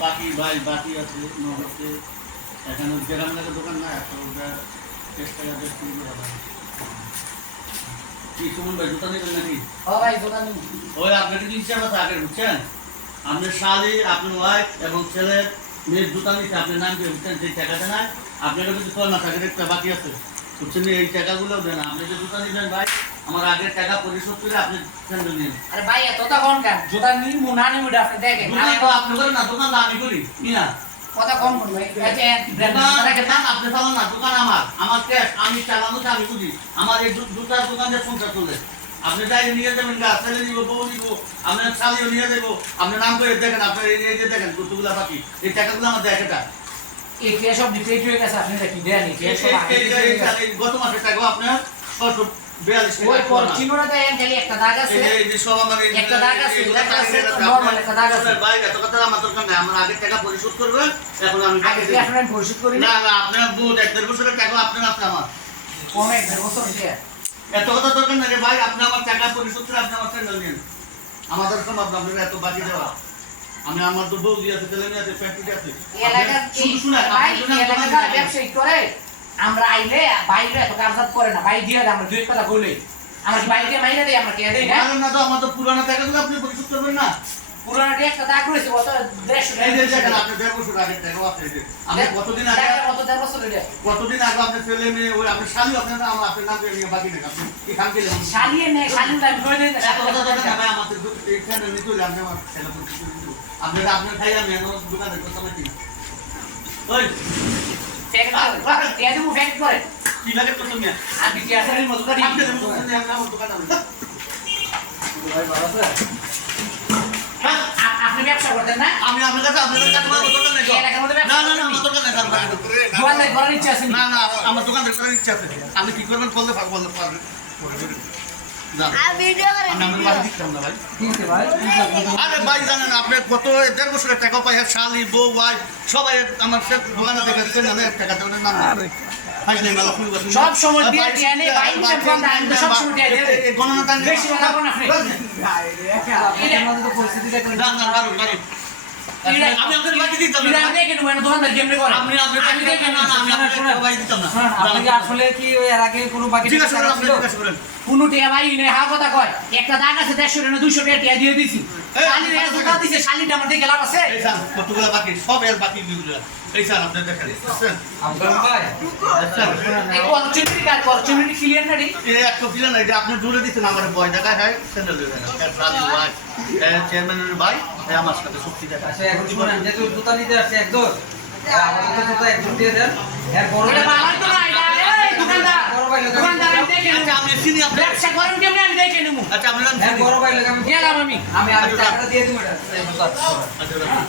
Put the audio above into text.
বাকি ভাই বাকি আছে নগদে এখানে যেখানে থেকে দোকান না তো ওটা চেষ্টা করে শুরু করা হয় কি সুমন ভাই জুতা নেবেন নাকি? ওই আপনার কিন্তু ইচ্ছা কথা আগে বুঝছেন? আপনার শালি আপনার ওয়াইফ এবং ছেলের মেয়ের জুতা নিতে আপনার নাম দিয়ে বুঝছেন সেই টাকাটা না আপনার কাছে ছয় মাস আগের একটা বাকি আছে। বুঝছেন এই টাকাগুলো দেন আপনি যে জুতা নিবেন ভাই আমার আগের টাকা পরিশোধ করে আপনি স্যান্ডেল নিন। আরে ভাই কোন? কাজ জোতা নিমু না নিমু আপনি দেখেন। দোকান তো আপনি করেন না দোকান আমি করি না কথা কম এই দোকান আপনি চালান না দোকান আমার। আমার ক্যাশ আমি চালানো আমি বুঝি। আমার এই জুতার দোকান দিয়ে সংসার চলে আপনি যাই নিয়ে যাবেন গা ছেলে নিব বউ নিব আপনার শালিও নিয়ে যাব। আপনি নাম করে দেখেন আপনার এই এই যে দেখেন কতগুলা বাকি। এই টাকাগুলো আমার দেখেটা এই ক্যাশ অফ ডিপ্লেট হয়ে গেছে আপনি দেখি দেন? এই এই- এই- এই- এই গত মাসের টাকা আপনার ছশো ওই পর না। চিনোটা খালি একটা দাগ আছে। এই- এই যে সব আমার একটা দাগ আছে, এই- আছে, এই- তো normal একটা দাগ আছে। ভাই এত কথা আমার দরকার নেই আমার আগের টাকা পরিশোধ করবেন এখন আমি আগে বাকি কি দেব। আপনার আমি পরিশোধ করি না? না না আপনার বুধ এক দেড় বছরের টাকা আপনার আছে আমার। কম এক দেড় বছর দিয়ে এত কথা দরকার না রে ভাই আপনি আমার টাকা পরিশোধ করে আপনি আমার নিন আমাদের এত বাকি দেওয়া। আমি আমার তো বউ আছে ছেলে মেয়ে আছে ফ্যাক্টরি আছে। ব্যবসায়ী করে। আমরা আইলে বাইরে এত কাজবাজ করে না ভাই দিয়ে আমরা দুই কথা কইলে আমরা বাইরে মাইনে দেই আমরা কে দেই না না তো আমার তো পুরানো টাকাগুলো আপনি পরিশোধ করবেন না। পুরানাটি একটা দাগ রয়েছে কত? দেড়শো টাকা আপনি দেড় বছর আগের টাকা আমি কতদিন আগে টাকা কত দেড় বছর কতদিন আগে আপনার ছেলে মেয়ে ওই আপনার শালি আপনার নাম আপনার নাম নিয়ে বাকি আপনি কি খান খেলে শালিয়ে নেই শালিয়ে আমি করে দিই না এত কথা না ভাই আমাদের নিতে হলে আপনি আমার ছেলে পরিশোধ আপনারা আপনার খাই আমি আমার দোকানে করতে পারছি ওই প্যাকেট করে কে দেবো কি আমি আমার দোকানে না না না না ইচ্ছা আছে না না আপনি কি করবেন বলতে পারব বলতে পারবেন না না আরে ভাই জানেন আপনি কত দেড় বছরের টাকা পাই শালি বউ ভাই সবাই আমার দোকানে দেখেছেন আমি টাকা দেবেন নাম। সব সময় দিয়ে দিয়ে সব সময় বেশি কথা আপনি। আমি দিতাম না। দোকানদার কেমনে করে? আপনি আমি না, আমি দিতাম না। আপনি আসলে কি এর আগে কোনো বাকি জিজ্ঞাসা করেন, আপনি ছিল? করেন। কোনো টিয়া ভাই নেই, হা কথা কয়। একটা দাগ আছে দেড়শো টাকা দুশো টাকা টিয়া দিয়ে দিছি শালির এত দাগ দিছে শালিটা আমার দেখে লাভ আছে। এই স্যার, কতগুলো বাকি? সব এর বাকি বিলগুলো এই স্যার আপনি দেখেন বুঝছেন? ভাই। আচ্ছা। এই অপরচুনিটি কার অপরচুনিটি ক্লিয়ার না রে? এই একটা ছিল না এটা আপনি জুড়ে দিচ্ছেন আমার বয় দেখায় হ্যাঁ স্যান্ডেল দিয়ে রাজু ভাই চেয়ারম্যানের ভাই আমার সাথে চুক্তি দেখায়। আচ্ছা এখন শুনেন যেহেতু জুতা নিতে আসছে একদম আমাদের তো জুতা একদম দিয়ে দেন। এর বড় এটা আমার তো না এটা এই দোকানদার। বড় ভাই দোকানদার আমি দেখে আচ্ছা আপনি চিনি আপনি ব্যবসা করেন কেমনে? আমি দেখে নেব। আচ্ছা নাম হ্যাঁ? বড় ভাই লাগে আমি গেলাম আমি। আমি আমি টাকাটা দিয়ে দিব এটা আচ্ছা আচ্ছা রাখুন।